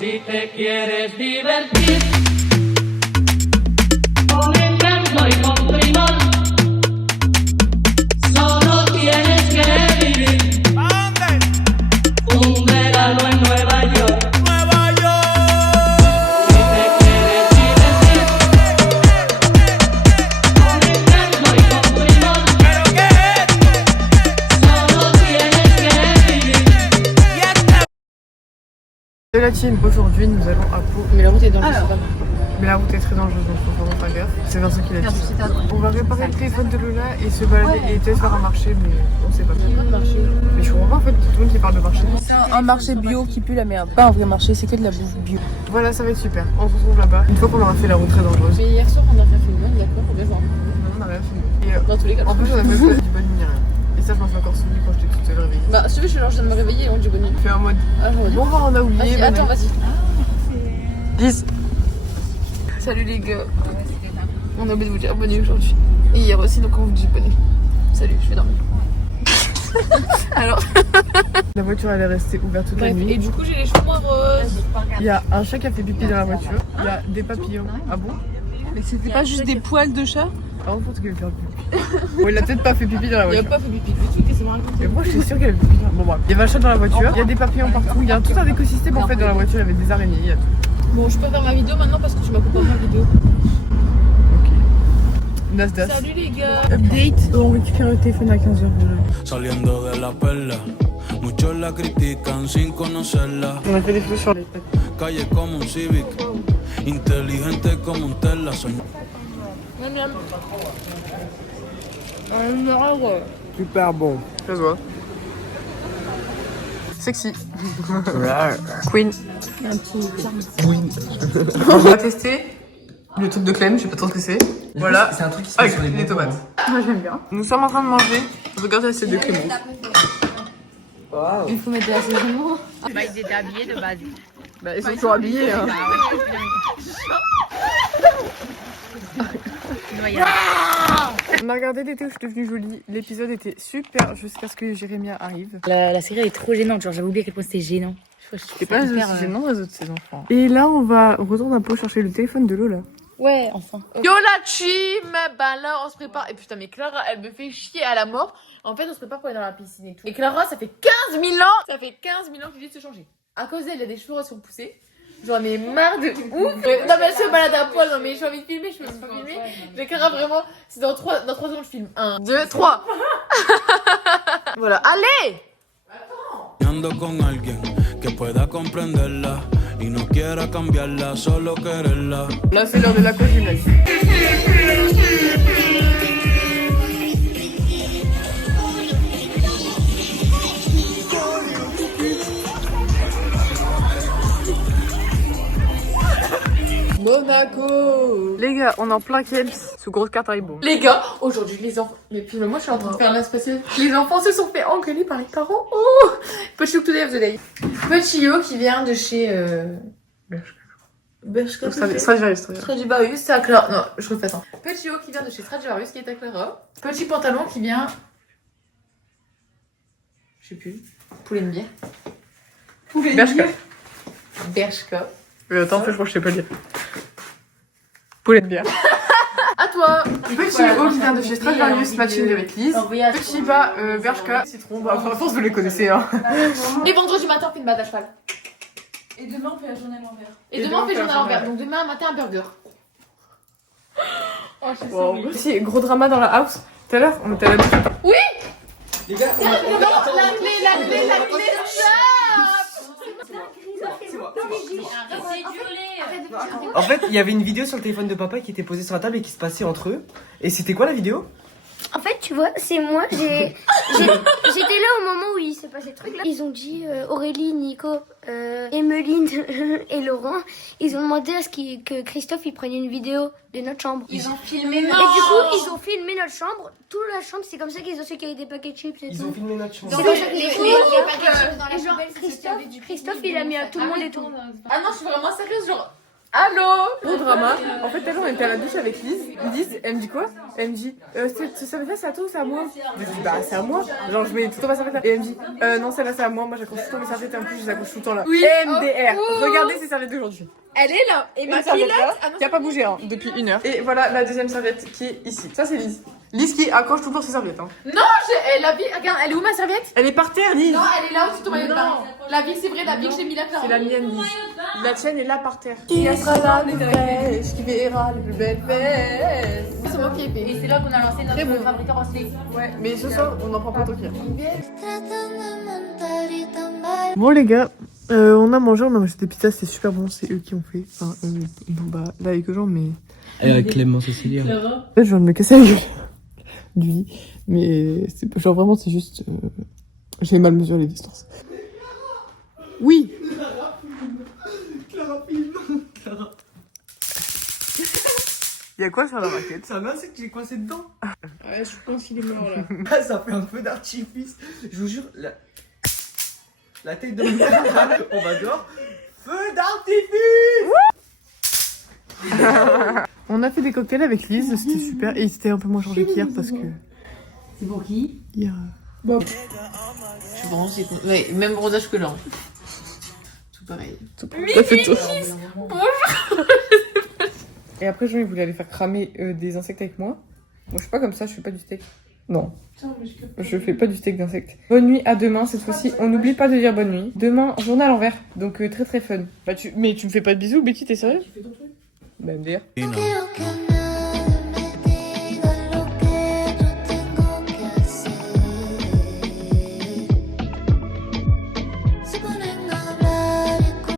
Si te quieres divertir con encanto y con primor, solo tienes que vivir un verano en Nueva York. Nueva York. Si te quieres divertir con encanto y con primor, ¿Pero qué es? solo tienes que vivir. De la team, aujourd'hui nous allons à Pau. Mais la route est dangereuse, c'est pas bon. Mais la route est très dangereuse donc faut vraiment faire gaffe. C'est Vincent qui l'a dit. On va réparer le téléphone de Lola et se balader et peut-être faire un marché mais on sait pas. Mais je comprends pas en fait tout le monde qui parle de marché. C'est un marché bio qui pue la merde. Pas un vrai marché, c'est que de la bouffe bio. Voilà, ça va être super. On se retrouve là-bas une fois qu'on aura fait la route très dangereuse. Mais hier soir, on a rien filmé, d'accord, on va voir. Non, on a rien filmé. Et Dans tous les cas. en plus on a même pas dit bonne nuit rien. Et ça je m'en suis encore souvenu quand j'étais toute seule réveillée. Bah, si tu veux, je viens de me réveiller et on dit bonne nuit. Fais un mode. Ah, j'aurais dit. Bon on a oublié. Vas-y, attends, vas-y. 10. Salut les gars. On a oublié de vous dire bonne nuit aujourd'hui. Et hier aussi, donc on vous dit bonne nuit. Salut, je vais dormir. Alors, La voiture elle est restée ouverte toute la bref, nuit. et du coup, j'ai les cheveux moins roses. Il y a un chat qui a fait pipi dans la voiture. Il y a des papillons. Ah bon? Mais c'était pas juste des poils de chat? Ah on pense qu'il veut faire pipi. Bon il a peut-être pas fait pipi dans la Il a voiture. pas fait pipi du tout, qu'est-ce que ça m'a raconté? Mais moi j'étais sûre qu'il y avait pipi. Bon bref. Il y avait un chat dans la voiture, il y a des papillons partout, il y a tout un écosystème en fait dans la voiture, il y avait des araignées, il y a tout. Bon, je peux faire ma vidéo maintenant parce que tu m'as coupé ma vidéo. Ok. Nasdaq. Salut les gars. Update. On récupère le téléphone à 15h. Saliendo de la perla, muchos la critican sin conocerla. On a fait des photos sur les têtes. Calle como un Civic, inteligente como un Tesla. Miam miam. Un Super bon. Ça se voit. Sexy. Queen. On va tester le truc de Clem, je sais pas trop ce que c'est. Voilà. C'est un truc qui se met Avec sur les les bonbons. tomates. Moi j'aime bien. Nous sommes en train de manger. Regardez l'assiette de Clément. Waouh. Il faut mettre de l'assaisonnement. Bah, ils étaient habillés de base. Bah ils sont toujours habillés hein. On a regardé l'été où je suis devenue jolie. L'épisode était super jusqu'à ce que Jérémia arrive. La série elle est trop gênante, genre j'avais oublié à quel point c'était gênant. C'est pas aussi gênant les autres saisons. Et là on va retourner à Pau chercher le téléphone de Lola. Ouais, enfin. Yo la team, bah là on se prépare. Et putain mais Clara elle me fait chier à la mort. En fait on se prépare pour aller dans la piscine et tout. Et Clara ça fait 15 000 ans. Ça fait 15 000 ans qu'il dit de se changer. À cause d'elle, il a des cheveux qui sont poussés. J'en ai marre de ouf. Non mais elle se balade à poil, non mais j'ai envie de filmer, je peux pas filmer. Mais Clara vraiment, c'est dans 3 secondes je filme. 1, 2, 3. Voilà, allez. Ando con alguien que pueda comprenderla y no quiera cambiarla, solo quererla. Là c'est l'heure de la cause humaine. Monaco. Les gars, on est en plein Kels, sous grosse carte Haribo. Les gars, aujourd'hui les enfants. Mais puis moi je suis en train de faire l'inspatial. Les enfants se sont fait engueuler par les parents. Oh, petit look today of the day. Petit Yo qui vient de chez Bershka. Stradivarius, c'est à Clara. Non, je refais ça. Petit Yo qui vient de chez Stradivarius qui est à Clara. Petit pantalon qui vient. Je sais plus. Poulet de bière. Poulet de Bershka. bière. Bershka. Attends, je crois que je sais pas lire. Poulet de bière. À toi. Petit Hugo qui vient de chez Stradivarius, matching avec Lise. Petit bas, Bershka, citron. Bah, à force vous les connaissez, hein. Et vendredi matin, on fait une balade à cheval. Et demain on fait la journée à l'envers. Et demain, on fait journée à l'envers. Donc demain matin, un burger. Oh, je sais Wow. Aussi, gros drama dans la house. Tout à l'heure, on était à la douche. Les gars, Non, la clé, en fait, il y avait une vidéo sur le téléphone de papa qui était posée sur la table et qui se passait entre eux. Et c'était quoi la vidéo? En fait, tu vois, c'est moi, j'étais là au moment où il s'est passé le truc là. Ils ont dit Aurélie, Nico, Emeline et Laurent, ils ont demandé à ce que Christophe il prenne une vidéo de notre chambre. Ils ont filmé. Et du coup, ils ont filmé notre chambre, toute la chambre, c'est comme ça qu'ils ont su qu'il y avait des paquets de chips et Ils tout. ont filmé notre chambre. C'est comme ça qu'ils ont paquets de choses dans la Et genre, poubelle, c'est ce qu'il y avait du Christophe, il a mis à tout le monde et tout. Ah non, je suis vraiment sérieuse, genre. Allô? Gros drama. En fait, tout à l'heure, on était à la douche avec Lise. Lise, elle me dit quoi? Elle me dit, ce serviette-là, c'est à toi ou c'est à moi? Je dis, bah, c'est à moi. Genre, je mets tout le temps ma serviette là. Et elle me dit, non, celle-là, c'est à moi. Moi, j'accroche tout le temps mes serviettes et en plus, je les accroche tout le temps là. Oui. MDR. Oh. Regardez ces serviettes d'aujourd'hui. Elle est là. Et ma Une serviette fillette. là, Ah non, qui a pas bougé hein, depuis 1 heure. Et voilà la deuxième serviette qui est ici. Ça, c'est Lise. Lise qui accroche toujours ses serviettes. Hein. non, la vie. Regarde, elle est où ma serviette? Elle est par terre, Lise. Non, elle est là aussi ton maillot de bain. La vie, c'est vrai, la vie que j'ai mis là. C'est la mienne, Lise. La tienne est là par terre. Qui sera la plus fraîche, qui verra les plus belles fesses. C'est moi qui ai payé. Et c'est là qu'on a lancé Très bon. notre fabricant Rosley. Ouais, mais ce soir, on en prend pas trop qu'il y a. Bon, les gars, on a mangé des pizzas, c'était super bon. C'est eux qui ont fait. Enfin, bah, là, avec Jean, mais. Et avec Clément Cécilia. En fait, je viens de me casser la gueule du lit. Mais c'est genre vraiment, c'est juste. J'ai mal mesuré les distances. Oui! Clara. Il y a quoi sur la raquette? C'est un insecte que j'ai coincé dedans. Ouais, je pense qu'il est mort là. Ah, ça fait un feu d'artifice. Je vous jure, la tête de mon père, on va dehors. Feu d'artifice. On a fait des cocktails avec Lise, c'était super. Et c'était un peu moins changé qu'hier parce que. C'est pour qui? Hier. Je suis bronzée. Ouais, même bronzage que là. Tout pareil. Ça fait tout. Et après, Jean, il voulait aller faire cramer des insectes avec moi. Moi, je suis pas comme ça, je fais pas du steak. Non. Je fais pas du steak d'insectes. Bonne nuit, à demain cette fois-ci. On n'oublie pas de dire bonne nuit. Demain, journée à l'envers. Donc très très fun. Bah, mais tu me fais pas de bisous, Betty, t'es sérieux? Tu fais ton truc. Bah, me dire. You know.